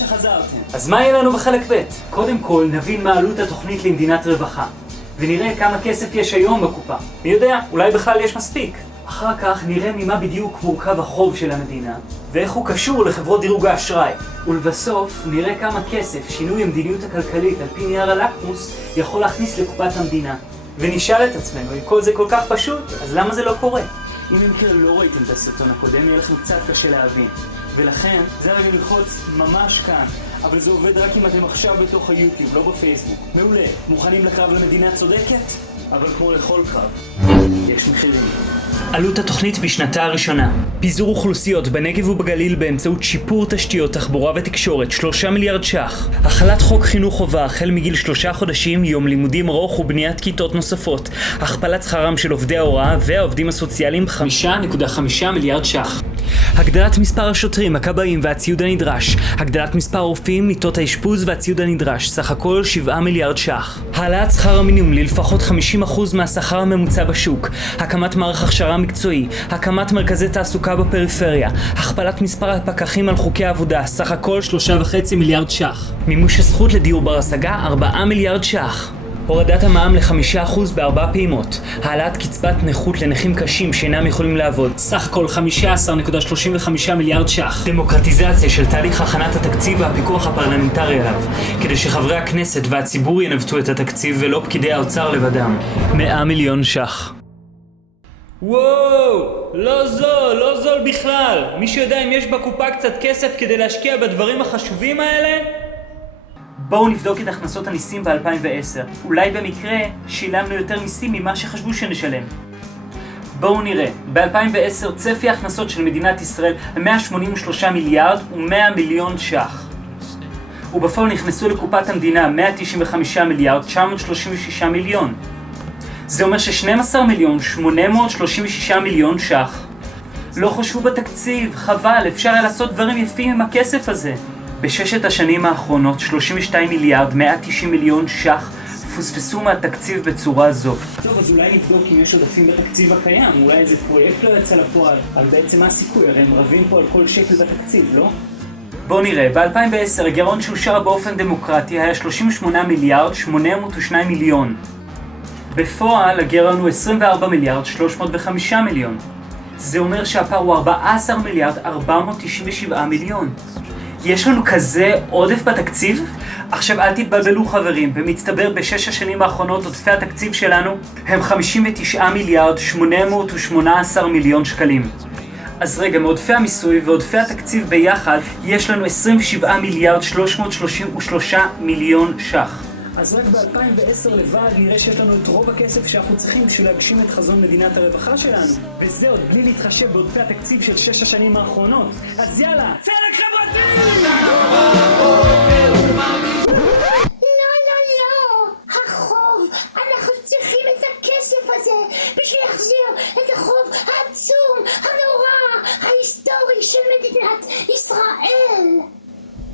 שחזרתם. אז מה יהיה לנו בחלק ב'? קודם כל נבין מה עלות התוכנית למדינת רווחה, ונראה כמה כסף יש היום בקופה. מי יודע, אולי בכלל יש מספיק. אחר כך נראה ממה בדיוק מורכב החוב של המדינה, ואיך הוא קשור לחברות דירוג האשראי. ולבסוף נראה כמה כסף שינוי המדיניות הכלכלית על פי נייר הלקמוס יכול להכניס לקופת המדינה. ונשאל את עצמנו, אם כל זה כל כך פשוט, אז למה זה לא קורה? אם במקרה לא ראיתם את הסרטון הקודם, יהיה לכם קצת קשה להבין. ולכן, זה רגע ללחוץ ממש כאן. אבל זה עובד רק אם אתם עכשיו בתוך היוטיוב, לא בפייסבוק. מעולה. מוכנים לקרב למדינה צודקת? אבל כמו לכל קרב, יש מחירים. עלות התוכנית בשנתה הראשונה: פיזור אוכלוסיות בנגב ובגליל באמצעות שיפור תשתיות תחבורה ותקשורת 3 מיליארד ש"ח, החלת חוק חינוך חובה החל מגיל 3 חודשים, יום לימודים ארוך ובניית כיתות נוספות, הכפלת שכרם של עובדי ההוראה והעובדים הסוציאליים 5.5 מיליארד ש"ח, הגדלת מספר השוטרים, הכבאים והציוד הנדרש, הגדלת מספר הרופאים, מיטות האשפוז והציוד הנדרש, סך הכל 7 מיליארד ש"ח, העלאת שכר המינימום ללפחות 50% מהשכר הממוצע בשוק, הקמת מערך הכשרה מקצועי, הקמת מרכזי תעסוקה בפריפריה, הכפלת מספר הפקחים על חוקי העבודה, סך הכל 3.5 מיליארד ש"ח, מימוש הזכות לדיור בר השגה 4 מיליארד ש"ח, הורדת המע"מ ל5% ב4 פעימות, העלאת קצבת נכות לנכים קשים שאינם יכולים לעבוד, סך הכל 15.35 מיליארד ש"ח, דמוקרטיזציה של תהליך הכנת התקציב והפיקוח הפרלמנטרי עליו, כדי שחברי הכנסת והציבור ינווטו את התקציב ולא פקידי האוצר לבדם, 100 מיליון ש"ח. וואו, לא זול בכלל. מישהו יודע אם יש בקופה קצת כסף כדי להשקיע בדברים החשובים האלה? בואו נבדוק את הכנסות הניסים ב-2010. אולי במקרה שילמנו יותר מיסים ממה שחשבו שנשלם. בואו נראה. ב-2010 צפי ההכנסות של מדינת ישראל 183 מיליארד ו100 מיליון ש"ח. ובפועל נכנסו לקופת המדינה 195 מיליארד 936 מיליון. זה אומר ש12 מיליון 836 מיליון ש"ח לא חושבו בתקציב. חבל, אפשר היה לעשות דברים יפים עם הכסף הזה. בששת השנים האחרונות 32 מיליארד 190 מיליון ש"ח פוספסו מהתקציב בצורה זו. טוב, אז אולי נבדוק אם יש עודפים בתקציב הקיים, אולי איזה פרויקט לא יצא לפועל, אבל בעצם מה הסיכוי? הרי הם רבים פה על כל שקל בתקציב, לא? בואו נראה, ב-2010 הגירעון שאושר באופן דמוקרטי היה 38 מיליארד 802 מיליון. בפועל הגירעון הוא 24 מיליארד 305 מיליון. זה אומר שהפער הוא 14 מיליארד 497 מיליון. יש לנו כזה עודף בתקציב? עכשיו אל תתבלבלו חברים, במצטבר בשש השנים האחרונות עודפי התקציב שלנו הם 59 מיליארד 818 מיליון שקלים. אז רגע, מעודפי המיסוי ועודפי התקציב ביחד יש לנו 27 מיליארד 333 מיליון ש"ח. אז רק ב-2010 לבד נראה שיש לנו את רוב הכסף שאנחנו צריכים בשביל להגשים את חזון מדינת הרווחה שלנו. וזה עוד בלי להתחשב בעודפי התקציב של 6 השנים האחרונות. אז יאללה, צדק חברתי! לא, החוב, אנחנו צריכים את הכסף הזה בשביל להחזיר את החוב העצום, הנורא, ההיסטורי של מדינת ישראל.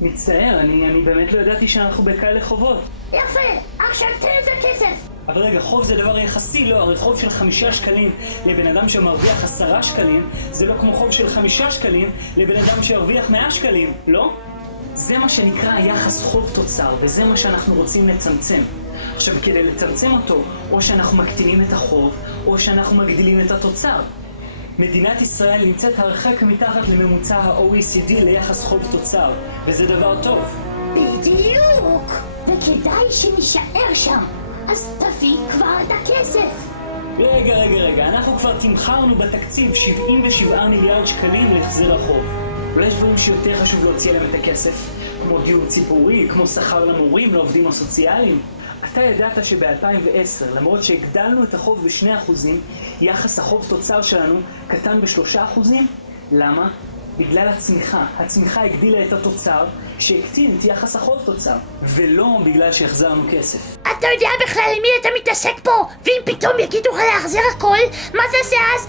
מצטער, אני באמת לא ידעתי שאנחנו בכאלה חובות. יפה, עכשיו תן את הכסף. אבל רגע, חוב זה דבר יחסי, לא? הרי חוב של 5 שקלים לבן אדם שמרוויח 10 שקלים זה לא כמו חוב של 5 שקלים לבן אדם שירוויח 100 שקלים, לא? זה מה שנקרא יחס חוב תוצר, וזה מה שאנחנו רוצים לצמצם. עכשיו, כדי לצמצם אותו, או שאנחנו מקטינים את החוב, או שאנחנו מגדילים את התוצר. מדינת ישראל נמצאת הרחק מתחת לממוצע ה-OECD ליחס חוב תוצר, וזה דבר טוב. בדיוק, וכדאי שנשאר שם, אז תביא כבר את הכסף. רגע, אנחנו כבר תמחרנו בתקציב 77 מיליארד שקלים להחזר החוב. אולי יש דברים שיותר חשוב להוציא להם את הכסף, כמו דיור ציבורי, כמו שכר למורים, לעובדים הסוציאליים. אתה ידעת שב-2010, למרות שהגדלנו את החוב ב2%, יחס החוב תוצר שלנו קטן ב3%? למה? בגלל הצמיחה. הצמיחה הגדילה את התוצר שהקטין את יחס החוב תוצר, ולא בגלל שהחזרנו כסף. אתה יודע בכלל עם מי אתה מתעסק פה? ואם פתאום יגידו לך להחזיר הכל, מה זה אז?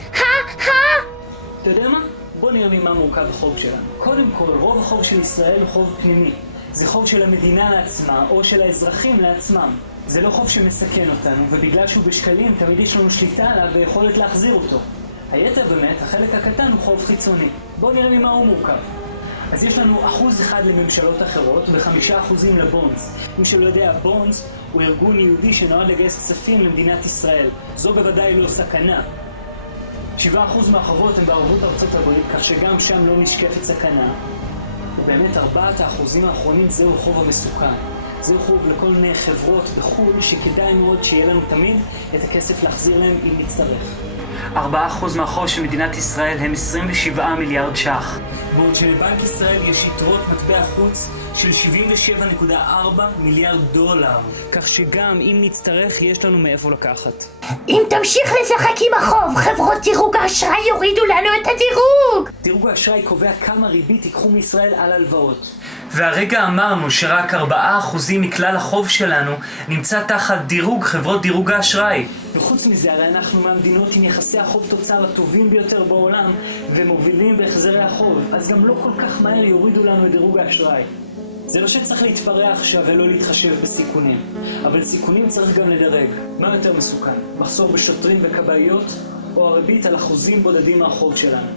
אתה יודע מה? בוא נראה ממה מורכב החוב שלנו. קודם כל, רוב החוב של ישראל הוא חוב פנימי. זה חוב של המדינה לעצמה, או של האזרחים לעצמם. זה לא חוב שמסכן אותנו, ובגלל שהוא בשקלים, תמיד יש לנו שליטה עליו ויכולת להחזיר אותו. היתר באמת, החלק הקטן הוא חוב חיצוני. בואו נראה ממה הוא מורכב. אז יש לנו 1% לממשלות אחרות ו5% לבונדס. מי שלא יודע, בונדס הוא ארגון יהודי שנועד לגייס כספים למדינת ישראל. זו בוודאי לא סכנה. 7% מהחובות הם בערבות ארצות הברית, כך שגם שם לא נשקפת סכנה. ובאמת 4% האחרונים זהו חוב המסוכן. זהו חוב לכל מיני חברות בחו"ל שכדאי מאוד שיהיה לנו תמיד את הכסף להחזיר להם אם נצטרך. 4% מהחוב של מדינת ישראל הם 27 מיליארד ש"ח. בעוד שלבנק ישראל יש יתרות מטבע חוץ של 77.4 מיליארד דולר. כך שגם אם נצטרך יש לנו מאיפה לקחת. אם תמשיך לשחק עם החוב, חברות דירוג האשראי יורידו לנו את הדירוג! דירוג האשראי קובע כמה ריבית ייקחו מישראל על הלוואות. והרגע אמרנו שרק 4% מכלל החוב שלנו נמצא תחת דירוג חברות דירוג האשראי. וחוץ מזה, הרי אנחנו מהמדינות עם יחסי החוב תוצר הטובים ביותר בעולם ומובילים בהחזרי החוב, אז גם לא כל כך מהר יורידו לנו את דירוג האשראי. זה לא שצריך להתפרע עכשיו ולא להתחשב בסיכונים, אבל סיכונים צריך גם לדרג. מה יותר מסוכן? מחסור בשוטרים וכבאיות או הריבית על אחוזים בודדים מהחוב שלנו?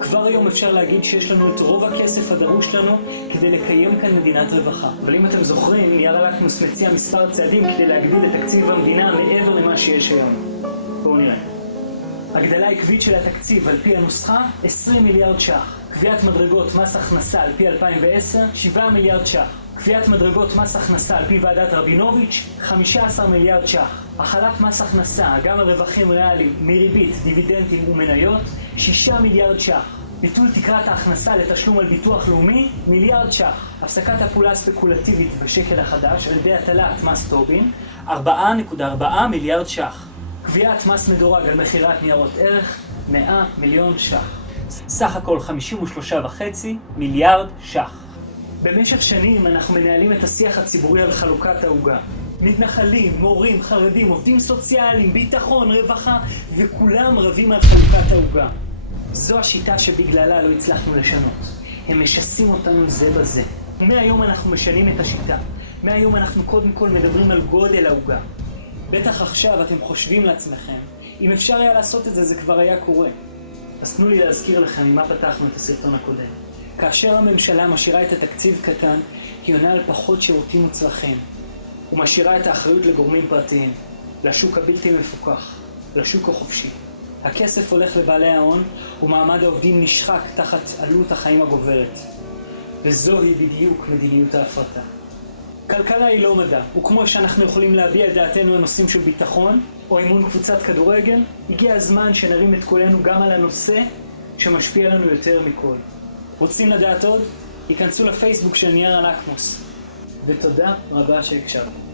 כבר היום אפשר להגיד שיש לנו את רוב הכסף הדרוש לנו כדי לקיים כאן מדינת רווחה. אבל אם אתם זוכרים, נייר הלקמוס מציע מספר צעדים כדי להגדיל את תקציב המדינה מעבר למה שיש היום. בואו נראה. הגדלה עקבית של התקציב על פי הנוסחה, 20 מיליארד ש"ח. קביעת מדרגות מס הכנסה על פי 2010, 7 מיליארד ש"ח. קביעת מדרגות מס הכנסה על פי ועדת רבינוביץ', 15 מיליארד ש"ח. החלת מס הכנסה, גם על רווחים ריאליים, מריבית, דיבידנדים ומניות, 6 מיליארד ש"ח. ביטול תקרת ההכנסה לתשלום על ביטוח לאומי, מיליארד ש"ח. הפסקת הפעולה הספקולטיבית בשקל החדש על ידי הטלת מס טובין, 4.4 מיליארד ש"ח. קביעת מס מדורג על מכירת ניירות ערך, 100 מיליון ש"ח. סך הכל 53.5 מיליארד ש"ח. במשך שנים אנחנו מנהלים את השיח הציבורי על חלוקת העוגה. מתנחלים, מורים, חרדים, עובדים סוציאליים, ביטחון, רווחה, וכולם רבים על חלוקת העוגה. זו השיטה שבגללה לא הצלחנו לשנות. הם משסים אותנו זה בזה. ומהיום אנחנו משנים את השיטה. מהיום אנחנו קודם כל מדברים על גודל העוגה. בטח עכשיו אתם חושבים לעצמכם, אם אפשר היה לעשות את זה, זה כבר היה קורה. אז תנו לי להזכיר לכם ממה פתחנו את הסרטון הקודם. כאשר הממשלה משאירה את התקציב קטן, היא עונה על פחות שירותים וצרכים. ומשאירה את האחריות לגורמים פרטיים, לשוק הבלתי מפוקח, לשוק החופשי. הכסף הולך לבעלי ההון, ומעמד העובדים נשחק תחת עלות החיים הגוברת. וזוהי בדיוק מדיניות ההפרטה. כלכלה היא לא מדע, וכמו שאנחנו יכולים להביע את דעתנו על נושאים של ביטחון, או אימון קבוצת כדורגל, הגיע הזמן שנרים את קולנו גם על הנושא שמשפיע לנו יותר מכל. רוצים לדעת עוד? היכנסו לפייסבוק של נייר הלקמוס. ותודה רבה שהקשבתם.